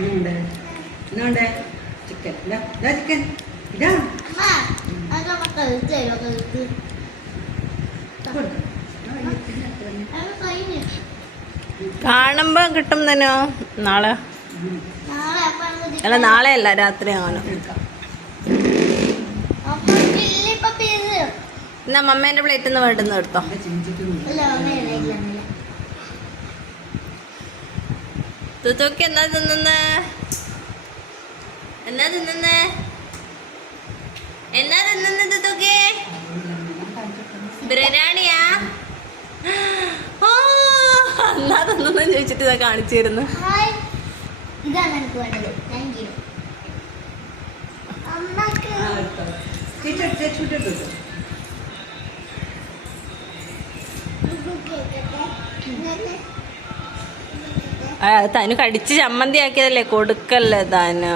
ഇന്നുണ്ട് ചിക്കൻ. ഇതാ ചിക്കൻ. ഇതാ കാണുമ്പോ കിട്ടും തന്നെയോ നാളെ? അല്ല നാളെ അല്ല, രാത്രി അങ്ങനെ. എന്നാ മമ്മേന്റെ പ്ലേറ്റിൽ നിന്ന് വേണ്ടുന്ന എടുത്തോ. തുത്തോക്ക് എന്നാ തിന്നുന്നേ? എന്നാ തിന്നുന്നേ? എന്നാ തിന്നുന്നേ തുത്തോക്ക്? ബിരിയാണിയാ? എന്നാ തിന്നുന്ന ചോദിച്ചിട്ട് ഇതാ കാണിച്ചു തരുന്നു. ഇതാണ് എനിക്ക് വേണ്ടത്. Thank you. തനു കടിച്ച് ചമ്മന്തി ആക്കിയതല്ലേ, കൊടുക്കല്ലേ താന്.